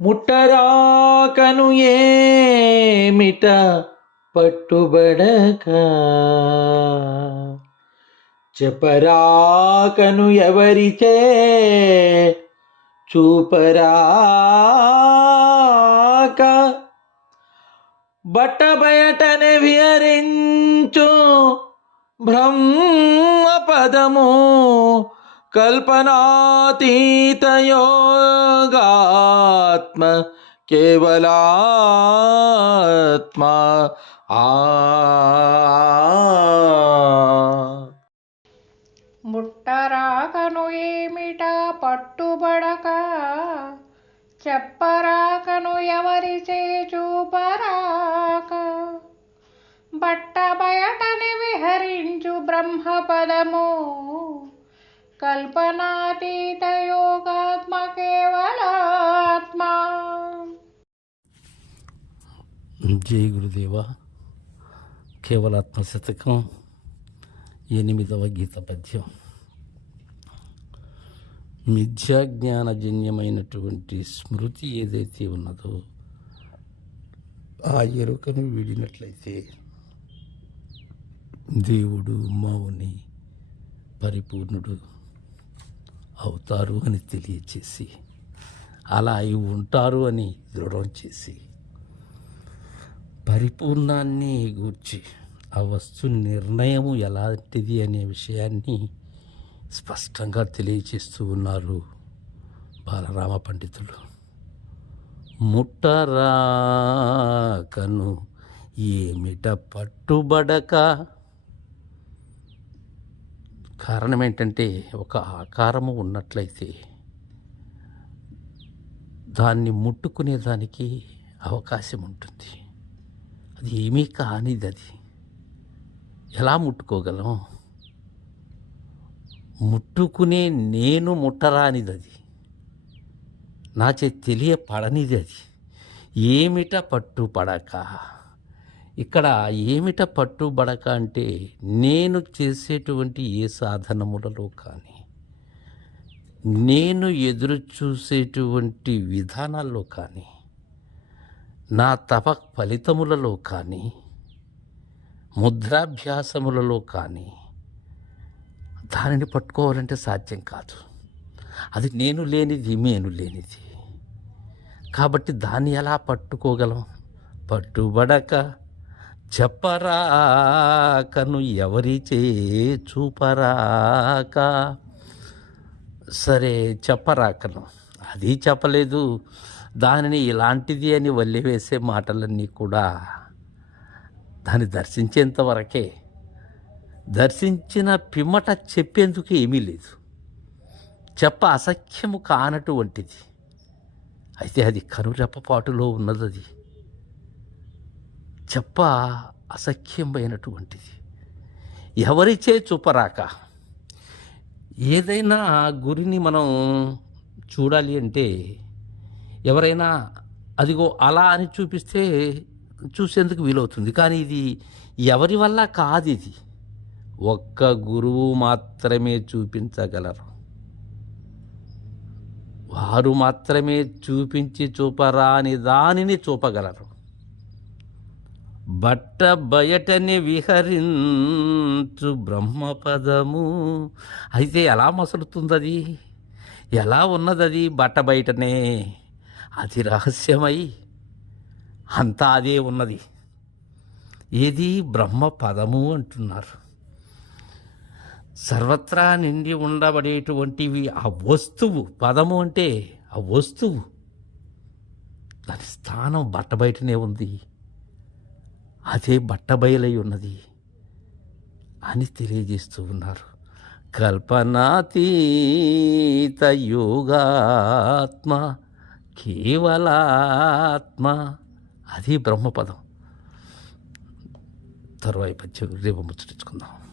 ముట్టరాకను ఏమిట పట్టుబడక? చెప్పరాకను ఎవరిచే చూపరాక? బట్ట బయటనే విహరించు బ్రహ్మ పదము కల్పనాతీత యోగాత్మ కేవలాత్మ. ఆ. ముట్టరాకను ఏమిటా పట్టుబడక? చెప్పరాకను ఎవరిచే చూపరాక? బట్ట బయటని విహరించు బ్రహ్మపదము. కల్పనాతీత యోగాత్మ కేవలాత్మ జై గురుదేవ. కేవలాత్మ శతకం ఎనిమిదవ గీత పద్యం. మిథ్యాజ్ఞానజన్యమైనటువంటి స్మృతి ఏదైతే ఉన్నదో ఆ ఎరుకను వీడినట్లయితే దేవుడు మౌని పరిపూర్ణుడు. అవుతారు అని తెలియచేసి అలా అయి ఉంటారు అని దృఢం చేసి పరిపూర్ణాన్ని గూర్చి ఆ వస్తు నిర్ణయము ఎలాంటిది అనే విషయాన్ని స్పష్టంగా తెలియచేస్తూ ఉన్నారు బాలరామ పండితులు. ముట్టరాకను ఏమిట పట్టుబడక కారణం ఏంటంటే ఒక ఆకారము ఉన్నట్లయితే దాన్ని ముట్టుకునేదానికి అవకాశం ఉంటుంది. అది ఏమీ కానిది అది. ఎలా ముట్టుకోగలం? ముట్టుకునే నేను ముట్టరానిది అది. నా చే తెలియపడనిది అది. ఏమిట పట్టుపడక? ఇక్కడ ఏమిట పట్టుబడక అంటే నేను చేసేటువంటి ఏ సాధనములలో కానీ నేను ఎదురు చూసేటువంటి విధానాల్లో కానీ నా తప ఫలితములలో కానీ ముద్రాభ్యాసములలో కానీ దానిని పట్టుకోవాలంటే సాధ్యం కాదు. అది నేను లేనిది నేను లేనిది. కాబట్టి దాన్ని ఎలా పట్టుకోగలం? పట్టుబడక చెప్పరాకను ఎవరిచే చూపరాక. సరే చెప్పరాకను. అది చెప్పలేదు. దానిని ఇలాంటిది అని వల్లివేసే మాటలన్నీ కూడా దాన్ని దర్శించేంతవరకే దర్శించిన పిమ్మట చెప్పేందుకు ఏమీ లేదు. చెప్ప అసఖ్యము కానటువంటిది. అయితే అది కనురెప్పపాటులో ఉన్నది అది చెప్ప అసఖ్యమైనటువంటిది. ఎవరిచే చూపరాక ఏదైనా గురిని మనం చూడాలి అంటే ఎవరైనా అదిగో అలా అని చూపిస్తే చూసేందుకు వీలవుతుంది. కానీ ఇది ఎవరి వల్ల కాదు ఇది. ఒక్క గురువు మాత్రమే చూపించగలరు. వారు మాత్రమే చూపించి చూపరాని దానిని చూపగలరు. బట్ట బయటని విహరించు బ్రహ్మపదము. అయితే ఎలా మసలుతుంది అది ఎలా ఉన్నది అది బట్ట బయటనే? అది రహస్యమై అంతా అదే ఉన్నది. ఏది బ్రహ్మ పదము అంటున్నారు. సర్వత్రా నిండి ఉండబడేటువంటివి ఆ వస్తువు పదము అంటే ఆ వస్తువు. దాని స్థానం బట్ట బయటనే ఉంది. అదే బట్ట బయలై ఉన్నది అని తెలియజేస్తూ ఉన్నారు. కల్పనాతీత యోగాత్మ కేవలాత్మ అది బ్రహ్మపదం. తరువాయి పద్యం రేపు ముచ్చటించుకుందాం.